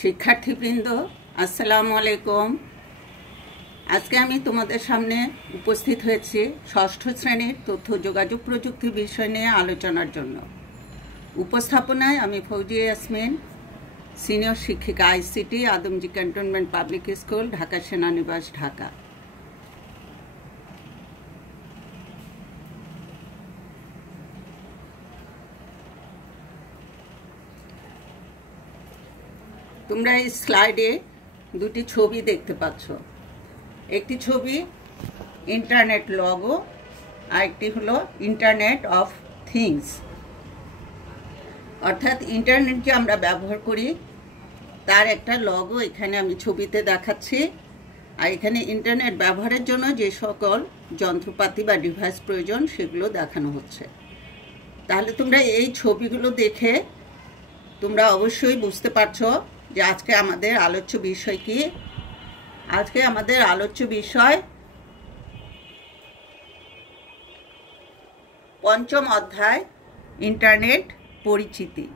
শিক্ষার্থীবৃন্দ আসসালামু আলাইকুম। আজকে আমি তোমাদের সামনে উপস্থিত হয়েছি ষষ্ঠ শ্রেণীর তথ্য যোগাযোগ প্রযুক্তি বিষয় নিয়ে আলোচনার জন্য। উপস্থাপনায় আমি ফৌজিয়া ইয়াসমিন, সিনিয়র শিক্ষিকা ICT, Adamjee cantonment public school, Dhaka সেনানিবাস, ঢাকা। তোমরা এই স্লাইডে দুটি ছবি দেখতে পাচ্ছ। একটি ছবি ইন্টারনেট লগো, আর একটি হলো ইন্টারনেট অফ থিংস। অর্থাৎ ইন্টারনেট যে আমরা ব্যবহার করি তার একটা লগো এখানে আমি ছবিতে দেখাচ্ছি। আর এখানে ইন্টারনেট ব্যবহারের জন্য যে সকল যন্ত্রপাতি বা ডিভাইস প্রয়োজন সেগুলো দেখানো হচ্ছে। তাহলে তোমরা এই ছবিগুলো দেখে তোমরা অবশ্যই বুঝতে পারছো যে আজকে আমাদের আলোচ্য বিষয় কি। আজকে আমাদের আলোচ্য বিষয় পঞ্চম অধ্যায় ইন্টারনেট পরিচিতি।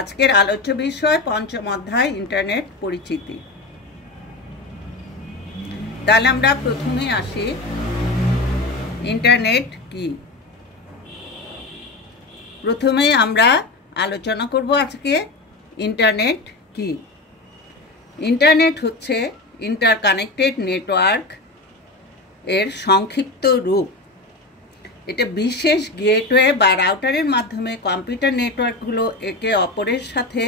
আজকের আলোচ্য বিষয় পঞ্চম অধ্যায় ইন্টারনেট পরিচিতি। তাহলে আমরা প্রথমে আসি, ইন্টারনেট কি। প্রথমেই আমরা আলোচনা করব আজকে ইন্টারনেট কি। ইন্টারনেট হচ্ছে ইন্টারকানেক্টেড নেটওয়ার্ক এর সংক্ষিপ্ত রূপ। এটা বিশেষ গেটওয়ে বা রাউটারের মাধ্যমে কম্পিউটার নেটওয়ার্কগুলো একে অপরের সাথে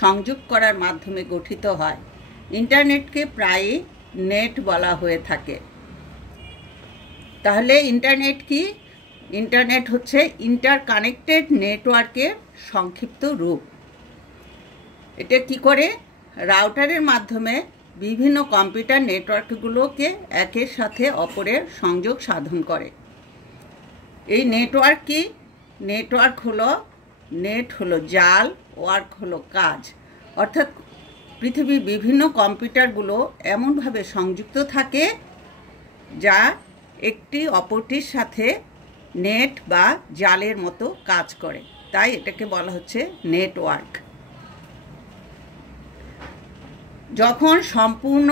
সংযোগ করার মাধ্যমে গঠিত হয়। ইন্টারনেটকে প্রায়ই নেট বলা হয়ে থাকে। তাহলে ইন্টারনেট কি? ইন্টারনেট হচ্ছে ইন্টারকানেক্টেড নেটওয়ার্কের সংক্ষিপ্ত রূপ। এটা কি করে? রাউটারের মাধ্যমে বিভিন্ন কম্পিউটার নেটওয়ার্কগুলোকে একের সাথে অপরের সংযোগ সাধন করে। এই নেটওয়ার্ক কি? নেটওয়ার্ক হলো, নেট হলো জাল, ওয়ার্ক হলো কাজ। অর্থাৎ পৃথিবীর বিভিন্ন কম্পিউটারগুলো এমনভাবে সংযুক্ত থাকে যা একটি অপরটির সাথে নেট বা জালের মতো কাজ করে, তাই এটাকে বলা হচ্ছে নেটওয়ার্ক। যখন সম্পূর্ণ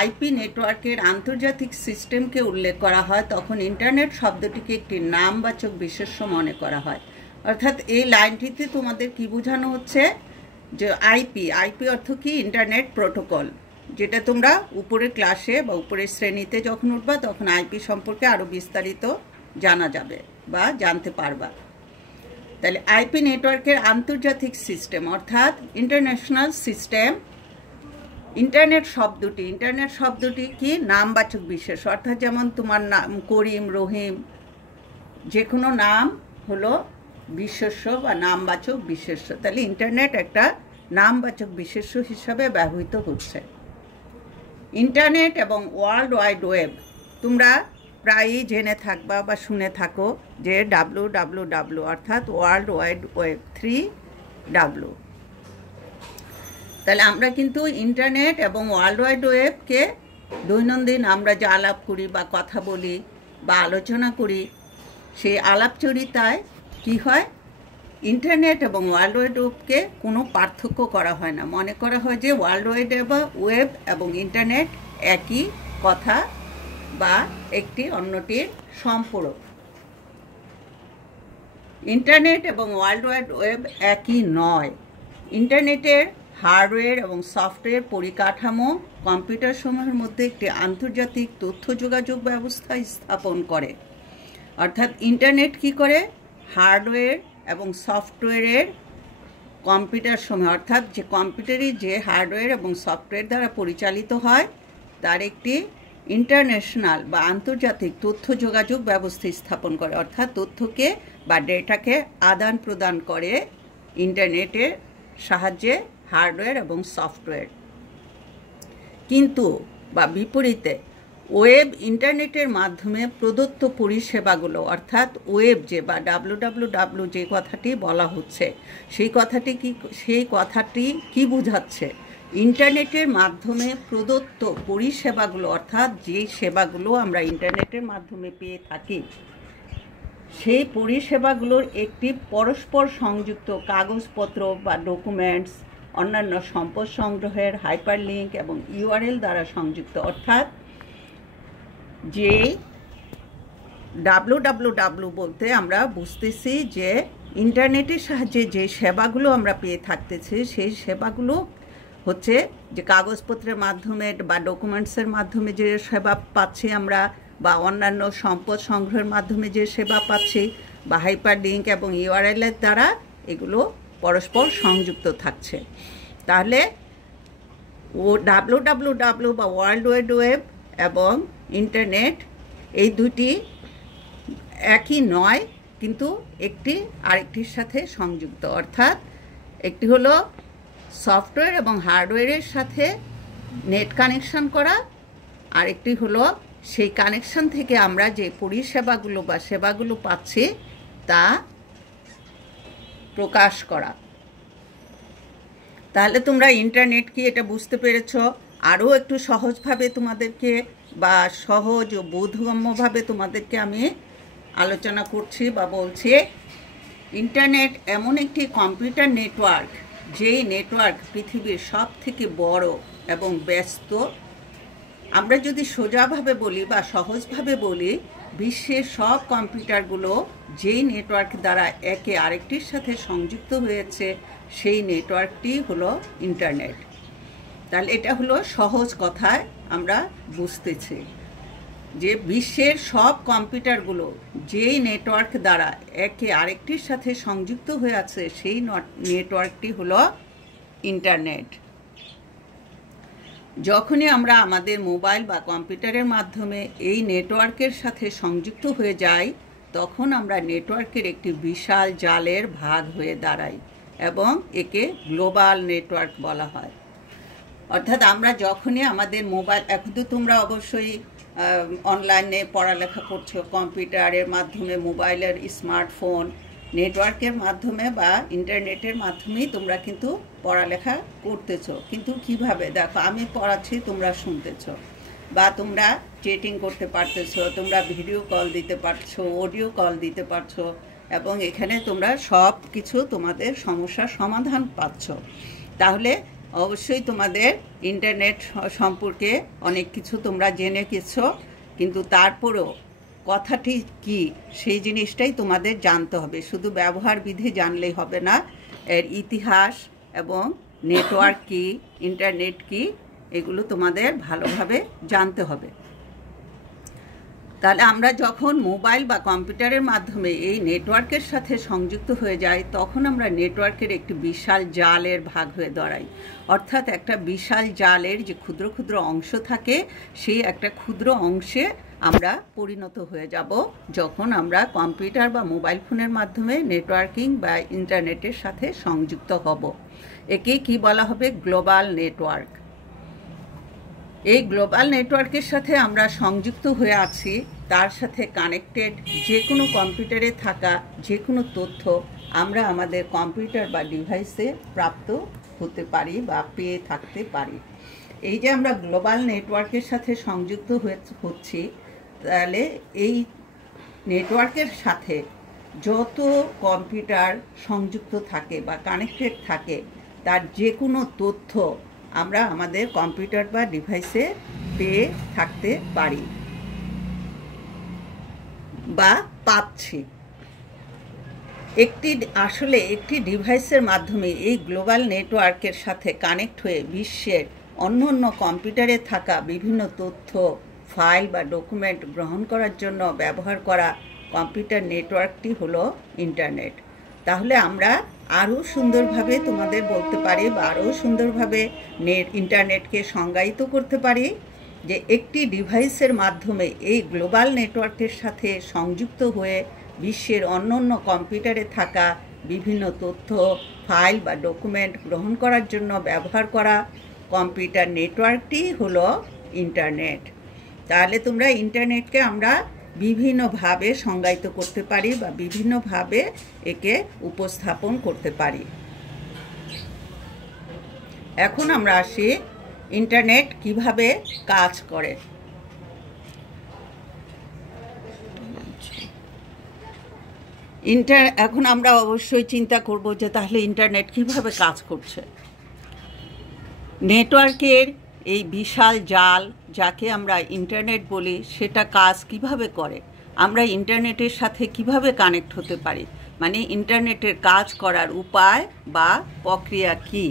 আইপি নেটওয়ার্কের আন্তর্জাতিক সিস্টেমকে উল্লেখ করা হয় তখন ইন্টারনেট শব্দটিকে একটি নামবাচক বিশেষ্য মনে করা হয়। অর্থাৎ এই লাইনটিতে তোমাদের কি বোঝানো হচ্ছে যে আইপি অর্থ কি? ইন্টারনেট প্রোটোকল, যেটা তোমরা উপরের ক্লাসে বা উপরের শ্রেণীতে যখন উঠবা তখন আইপি সম্পর্কে আরও বিস্তারিত জানা যাবে বা জানতে পারবা। তাহলে আইপি নেটওয়ার্কের আন্তর্জাতিক সিস্টেম অর্থাৎ ইন্টারন্যাশনাল সিস্টেম। ইন্টারনেট শব্দটি কি? নামবাচক বিশেষ। অর্থাৎ যেমন তোমার নাম করিম, রহিম, যে কোনো নাম হলো বিশেষ্য বা নামবাচক বিশেষ্য। তাহলে ইন্টারনেট একটা নামবাচক বিশেষ্য হিসাবে ব্যবহৃত হচ্ছে। ইন্টারনেট এবং ওয়ার্ল্ড ওয়াইড ওয়েব তোমরা প্রায়ই জেনে থাকবা বা শুনে থাকো যে WWW অর্থাৎ ওয়ার্ল্ড ওয়াইড ওয়েব, 3W। তাহলে আমরা কিন্তু ইন্টারনেট এবং ওয়ার্ল্ড ওয়াইড ওয়েবকে দৈনন্দিন আমরা যে আলাপ করি বা কথা বলি বা আলোচনা করি, সেই আলাপচরিতায় কি হয়? ইন্টারনেট এবং ওয়ার্ল্ড ওয়াইড ওয়েবকে কোনো পার্থক্য করা হয় না। মনে করা হয় যে ওয়ার্ল্ড ওয়াইড ওয়েব এবং ইন্টারনেট একই কথা বা একটি অন্যটির সম্পূরক। ইন্টারনেট এবং ওয়ার্ল্ড ওয়াইড ওয়েব একই নয়। ইন্টারনেটের হার্ডওয়্যার এবং সফটওয়্যার পরিকাঠামো কম্পিউটার সমূহের মধ্যে একটি আন্তর্জাতিক তথ্য যোগাযোগ ব্যবস্থা স্থাপন করে। অর্থাৎ ইন্টারনেট কি করে? হার্ডওয়্যার এবং সফটওয়্যারের কম্পিউটার সমূহ, অর্থাৎ যে কম্পিউটারই যে হার্ডওয়্যার এবং সফটওয়্যার দ্বারা পরিচালিত হয় তার একটি ইন্টারন্যাশনাল বা আন্তর্জাতিক তথ্য যোগাযোগ ব্যবস্থা স্থাপন করে। অর্থাৎ তথ্যকে বা ডেটাকে আদান প্রদান করে ইন্টারনেটের সাহায্যে হার্ডওয়্যার এবং সফটওয়্যার। কিন্তু বা বিপরীতে ওয়েব ইন্টারনেটের মাধ্যমে প্রদত্ত পরিষেবাগুলো, অর্থাৎ ওয়েব যে বা WWW যে কথাটি বলা হচ্ছে সেই কথাটি কি বোঝাচ্ছে? ইন্টারনেটের মাধ্যমে প্রদত্ত পরিষেবাগুলো, অর্থাৎ যে সেবাগুলো আমরা ইন্টারনেটের মাধ্যমে পেয়ে থাকি সেই পরিষেবাগুলোর একটি পরস্পর সংযুক্ত কাগজপত্র বা ডকুমেন্টস, অন্যান্য সম্পদ সংগ্রহের হাইপারলিঙ্ক এবং ইউআরএল দ্বারা সংযুক্ত। অর্থাৎ যে www বলতে আমরা বুঝতেছি যে ইন্টারনেটের সাহায্যে যে সেবাগুলো আমরা পেয়ে থাকতেছি, সেই সেবাগুলো হচ্ছে যে কাগজপত্রের মাধ্যমে বা ডকুমেন্টসের মাধ্যমে যে সেবা পাচ্ছি আমরা, বা অন্যান্য সম্পদ সংগ্রহের মাধ্যমে যে সেবা পাচ্ছি, বা হাইপার লিঙ্ক এবং ইউআরএলের দ্বারা এগুলো পরস্পর সংযুক্ত থাকছে। তাহলে www বা ওয়ার্ল্ড ওয়াইড ওয়েব এবং ইন্টারনেট এই দুটি একই নয়, কিন্তু একটি আরেকটির সাথে সংযুক্ত। অর্থাৎ একটি হলো সফটওয়্যার এবং হার্ডওয়্যারের সাথে নেট কানেকশন করা, আরেকটি হলো সেই কানেকশন থেকে আমরা যে পরিষেবাগুলো বা সেবাগুলো পাচ্ছি তা প্রকাশ করা। তাহলে তোমরা ইন্টারনেট কি এটা বুঝতে পেরেছো? আরও একটু সহজভাবে তোমাদেরকে বা সহজ ও বোধগম্যভাবে তোমাদেরকে আমি আলোচনা করছি বা বলছি। ইন্টারনেট এমন একটি কম্পিউটার নেটওয়ার্ক, যেই নেটওয়ার্ক পৃথিবীর সব থেকে বড় এবং ব্যস্ত। আমরা যদি সোজাভাবে বলি বা সহজভাবে বলি, বিশ্বের সব কম্পিউটারগুলো যেই নেটওয়ার্ক দ্বারা একে আরেকটির সাথে সংযুক্ত হয়েছে, সেই নেটওয়ার্কটি হলো ইন্টারনেট। তাহলে এটা হলো সহজ কথায় আমরা বুঝতেছি যে বিশ্বের সব কম্পিউটারগুলো যেই নেটওয়ার্ক দ্বারা একে আরেকটির সাথে সংযুক্ত হয়ে আছে, সেই নেটওয়ার্কটি হলো ইন্টারনেট। যখনই আমরা আমাদের মোবাইল বা কম্পিউটারের মাধ্যমে এই নেটওয়ার্কের সাথে সংযুক্ত হয়ে যাই, তখন আমরা নেটওয়ার্কের একটি বিশাল জালের ভাগ হয়ে দাঁড়াই এবং একে গ্লোবাল নেটওয়ার্ক বলা হয়। অর্থাৎ আমরা যখনই আমাদের মোবাইল, এখন তো তোমরা অবশ্যই অনলাইনে পড়ালেখা করছো, কম্পিউটারের মাধ্যমে, মোবাইলের স্মার্টফোন নেটওয়ার্কের মাধ্যমে বা ইন্টারনেটের মাধ্যমেই তোমরা কিন্তু পড়ালেখা করতেছো। কিন্তু কিভাবে? দেখো, আমি পড়াচ্ছি, তোমরা শুনতেছো, বা তোমরা চ্যাটিং করতে পারতেছো, তোমরা ভিডিও কল দিতে পারছো, অডিও কল দিতে পারছো, এবং এখানে তোমরা সব কিছু তোমাদের সমস্যার সমাধান পাচ্ছ। তাহলে অবশ্যই তোমাদের ইন্টারনেট সম্পর্কে অনেক কিছু তোমরা জেনে গেছো, কিন্তু তারপরেও কথাটি কি সেই জিনিসটাই তোমাদের জানতে হবে। শুধু ব্যবহার বিধি জানলেই হবে না, এর ইতিহাস এবং নেটওয়ার্ক কি, ইন্টারনেট কি, এগুলো তোমাদের ভালোভাবে জানতে হবে। তাহলে আমরা যখন মোবাইল বা কম্পিউটারের মাধ্যমে এই নেটওয়ার্কের সাথে সংযুক্ত হয়ে যাই, তখন আমরা নেটওয়ার্কের একটি বিশাল জালের ভাগ হয়ে দাঁড়াই। অর্থাৎ একটা বিশাল জালের যে ক্ষুদ্র ক্ষুদ্র অংশ থাকে, সেই একটা ক্ষুদ্র অংশে আমরা পরিণত হয়ে যাব যখন আমরা কম্পিউটার বা মোবাইল ফোনের মাধ্যমে নেটওয়ার্কিং বা ইন্টারনেটের সাথে সংযুক্ত হব। একে কি বলা হবে? Global network. এই গ্লোবাল নেটওয়ার্কের সাথে আমরা সংযুক্ত হয়ে আছি, তার সাথে কানেক্টেড যে কোনো কম্পিউটারে থাকা যে কোনো তথ্য আমরা আমাদের কম্পিউটার বা ডিভাইসে প্রাপ্ত হতে পারি বা পেয়ে থাকতে পারি। এই যে আমরা গ্লোবাল নেটওয়ার্কের সাথে সংযুক্ত হচ্ছি, তাহলে এই নেটওয়ার্কের সাথে যত কম্পিউটার সংযুক্ত থাকে বা কানেক্টেড থাকে, তার যে কোনো তথ্য আমরা আমাদের কম্পিউটার বা ডিভাইসে পেয়ে থাকতে পারি বা পাচ্ছি। একটি ডিভাইসের মাধ্যমে এই গ্লোবাল নেটওয়ার্কের সাথে কানেক্ট হয়ে বিশ্বের অন্য কম্পিউটারে থাকা বিভিন্ন তথ্য, ফাইল বা ডকুমেন্ট গ্রহণ করার জন্য ব্যবহার করা কম্পিউটার নেটওয়ার্কটি হলো ইন্টারনেট। তাহলে আমরা আরও সুন্দরভাবে তোমাদের বলতে পারি বা আরও সুন্দরভাবে ইন্টারনেটকে সংজ্ঞায়িত করতে পারি যে একটি ডিভাইসের মাধ্যমে এই গ্লোবাল নেটওয়ার্কের সাথে সংযুক্ত হয়ে বিশ্বের অন্য কম্পিউটারে থাকা বিভিন্ন তথ্য, ফাইল বা ডকুমেন্ট গ্রহণ করার জন্য ব্যবহার করা কম্পিউটার নেটওয়ার্কটি হলো ইন্টারনেট। তাহলে তোমরা ইন্টারনেটকে আমরা বিভিন্নভাবে সংজ্ঞায়িত করতে পারি বা বিভিন্নভাবে একে উপস্থাপন করতে পারি। এখন আমরা আসি ইন্টারনেট কিভাবে কাজ করে। এখন আমরা অবশ্যই চিন্তা করব যে তাহলে ইন্টারনেট কিভাবে কাজ করছে। নেটওয়ার্কের এই বিশাল জাল যাকে আমরা ইন্টারনেট বলি সেটা কাজ কিভাবে করে, আমরা ইন্টারনেটের সাথে কিভাবে কানেক্ট হতে পারি, মানে ইন্টারনেটের কাজ করার উপায় বা প্রক্রিয়া কি।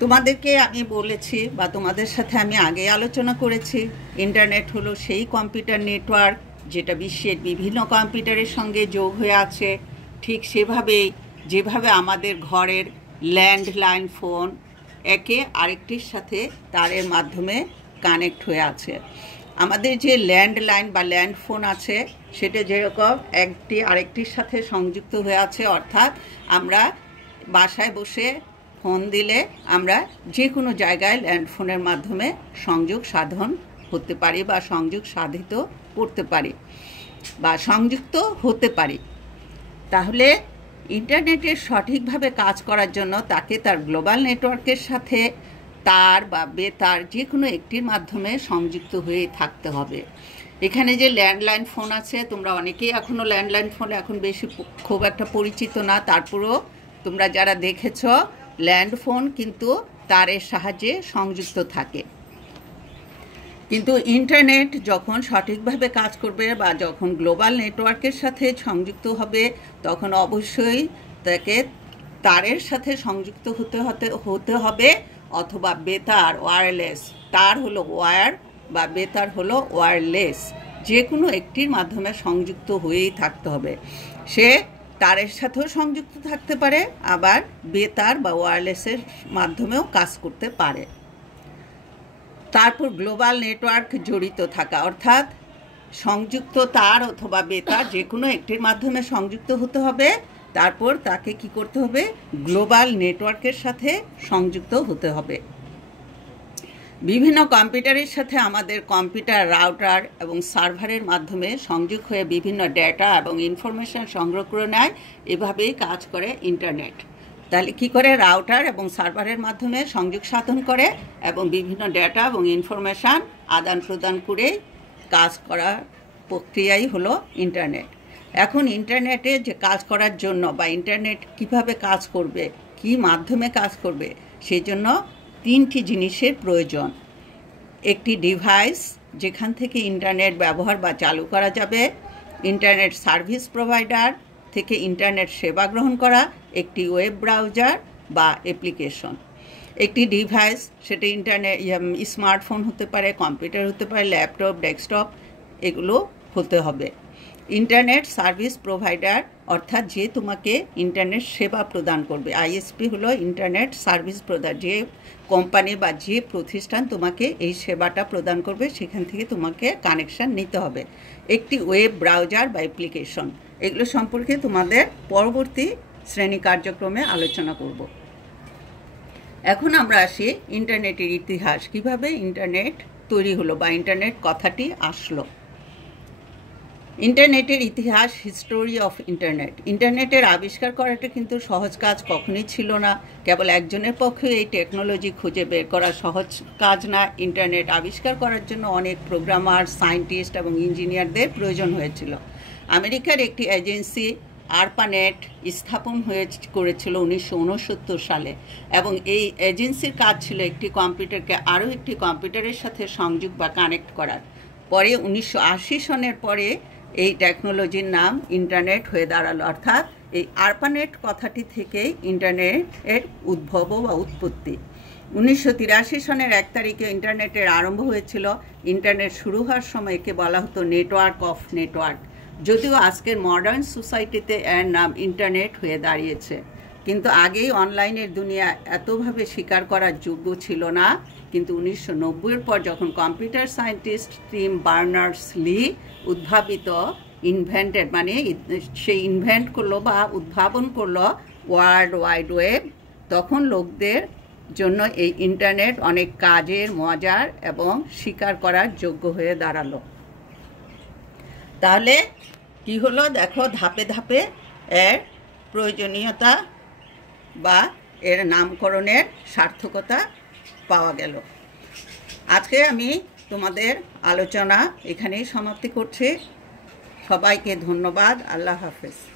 তোমাদেরকে আমি বলেছি বা তোমাদের সাথে আমি আগে আলোচনা করেছি, ইন্টারনেট হলো সেই কম্পিউটার নেটওয়ার্ক যেটা বিশ্বের বিভিন্ন কম্পিউটারের সঙ্গে যোগ হয়ে আছে। ঠিক সেভাবেই যেভাবে আমাদের ঘরের ল্যান্ডলাইন ফোন একে আরেকটির সাথে তারের মাধ্যমে কানেক্ট হয়ে আছে। আমাদের যে ল্যান্ডলাইন বা ল্যান্ড ফোন আছে সেটা যেরকম একটি আরেকটির সাথে সংযুক্ত হয়ে আছে, অর্থাৎ আমরা বাসায় বসে ফোন দিলে আমরা যে কোনো জায়গায় ল্যান্ড ফোনের মাধ্যমে সংযোগ সাধন হতে পারি বা সংযোগ সাধিত করতে পারি বা সংযুক্ত হতে পারি। তাহলে ইন্টারনেটের সঠিকভাবে কাজ করার জন্য তাকে তার গ্লোবাল নেটওয়ার্কের সাথে তার বা বেতার যে কোনো একটির মাধ্যমে সংযুক্ত হয়ে থাকতে হবে। এখানে যে ল্যান্ডলাইন ফোন আছে, তোমরা অনেকেই এখনও ল্যান্ডলাইন ফোন এখন বেশি খুব একটা পরিচিত না, তারপরেও তোমরা যারা দেখেছ ল্যান্ড ফোন কিন্তু তারের সাহায্যে সংযুক্ত থাকে। কিন্তু ইন্টারনেট যখন সঠিকভাবে কাজ করবে বা যখন গ্লোবাল নেটওয়ার্কের সাথে সংযুক্ত হবে তখন অবশ্যই তাকে তারের সাথে সংযুক্ত হতে হবে, অথবা বেতার ওয়্যারলেস, তার হলো ওয়্যার বা বেতার হলো ওয়্যারলেস, যে কোনো একটির মাধ্যমে সংযুক্ত হয়েই থাকতে হবে। সে তারের সাথেও সংযুক্ত থাকতে পারে, আবার বেতার বা ওয়্যারলেসের মাধ্যমেও কাজ করতে পারে। তারপর গ্লোবাল নেটওয়ার্ক জড়িত থাকা, অর্থাৎ সংযুক্ত তার অথবা বেতার যে কোনো একটির মাধ্যমে সংযুক্ত হতে হবে, তারপর তাকে কি করতে হবে, গ্লোবাল নেটওয়ার্কের সাথে সংযুক্ত হতে হবে। বিভিন্ন কম্পিউটারের সাথে আমাদের কম্পিউটার রাউটার এবং সার্ভারের মাধ্যমে সংযোগ হয়ে বিভিন্ন ডেটা এবং ইনফরমেশন সংগ্রহ করে নেয়, এভাবেই কাজ করে ইন্টারনেট। তাহলে কি করে, রাউটার এবং সার্ভারের মাধ্যমে সংযোগ সাধন করে এবং বিভিন্ন ডেটা এবং ইনফরমেশান আদান প্রদান করে কাজ করার প্রক্রিয়াই হলো ইন্টারনেট। এখন ইন্টারনেটে যে কাজ করার জন্য বা ইন্টারনেট কিভাবে কাজ করবে, কি মাধ্যমে কাজ করবে, সেই জন্য তিনটি জিনিসের প্রয়োজন। একটি ডিভাইস যেখান থেকে ইন্টারনেট ব্যবহার বা চালু করা যাবে, ইন্টারনেট সার্ভিস প্রোভাইডার থেকে ইন্টারনেট সেবা গ্রহণ করা, একটি ওয়েব ব্রাউজার বা অ্যাপ্লিকেশন। একটি ডিভাইস সেটা ইন্টারনেট স্মার্টফোন হতে পারে, কম্পিউটার হতে পারে, ল্যাপটপ, ডেস্কটপ, এগুলো হতে হবে। ইন্টারনেট সার্ভিস প্রোভাইডার অর্থাৎ যে তোমাকে ইন্টারনেট সেবা প্রদান করবে, আইএসপি হলো ইন্টারনেট সার্ভিস প্রোভাইডার, যে কোম্পানি বা যে প্রতিষ্ঠান তোমাকে এই সেবাটা প্রদান করবে সেখান থেকে তোমাকে কানেকশান নিতে হবে। একটি ওয়েব ব্রাউজার বা অ্যাপ্লিকেশন, এগুলো সম্পর্কে তোমাদের পরবর্তী শ্রেণী কার্যক্রমে আলোচনা করব। এখন আমরা আসি ইন্টারনেটের ইতিহাস, কিভাবে ইন্টারনেট তৈরি হলো বা ইন্টারনেট কথাটি আসলো। ইন্টারনেটের ইতিহাস, হিস্টোরি অফ ইন্টারনেট। ইন্টারনেটের আবিষ্কার করাটা কিন্তু সহজ কাজ কখনোই ছিল না, কেবল একজনের পক্ষে এই টেকনোলজি খুঁজে বের করা সহজ কাজ না। ইন্টারনেট আবিষ্কার করার জন্য অনেক প্রোগ্রামার, সায়েন্টিস্ট এবং ইঞ্জিনিয়ারদের প্রয়োজন হয়েছিল। আমেরিকার একটি এজেন্সি আরপানেট স্থাপন করেছিল 1969 সালে, এবং এই এজেন্সির কাজ ছিল একটি কম্পিউটারকে আরও একটি কম্পিউটারের সাথে সংযোগ বা কানেক্ট করার। পরে 1980 সনের পরে এই টেকনোলজির নাম ইন্টারনেট হয়ে দাঁড়ালো, অর্থাৎ এই আরপানেট কথাটি থেকেই ইন্টারনেটের উদ্ভব বা উৎপত্তি। 1983 সনের 1 তারিখে ইন্টারনেটের আরম্ভ হয়েছিল। ইন্টারনেট শুরু হওয়ার সময় একে বলা হতো নেটওয়ার্ক অফ নেটওয়ার্ক, যদিও আজকের মডার্ন সোসাইটিতে এর নাম ইন্টারনেট হয়ে দাঁড়িয়েছে। কিন্তু আগেই অনলাইনের দুনিয়া এতভাবে স্বীকার করার যোগ্য ছিল না, কিন্তু 1990-এর পর যখন কম্পিউটার সায়েন্টিস্ট টিম বার্নার্স-লি সে ইনভেন্ট করলো বা উদ্ভাবন করলো ওয়ার্ল্ড ওয়াইড ওয়েব, তখন লোকদের জন্য এই ইন্টারনেট অনেক কাজের, মজার এবং স্বীকার করার যোগ্য হয়ে দাঁড়ালো। তাহলে কি হলো দেখো, ধাপে ধাপে এর প্রয়োজনীয়তা বা এর নামকরণের সার্থকতা পাওয়া গেল। আজকে আমি তোমাদের আলোচনা এখানেই সমাপ্তি করছি। সবাইকে ধন্যবাদ। আল্লাহ হাফেজ।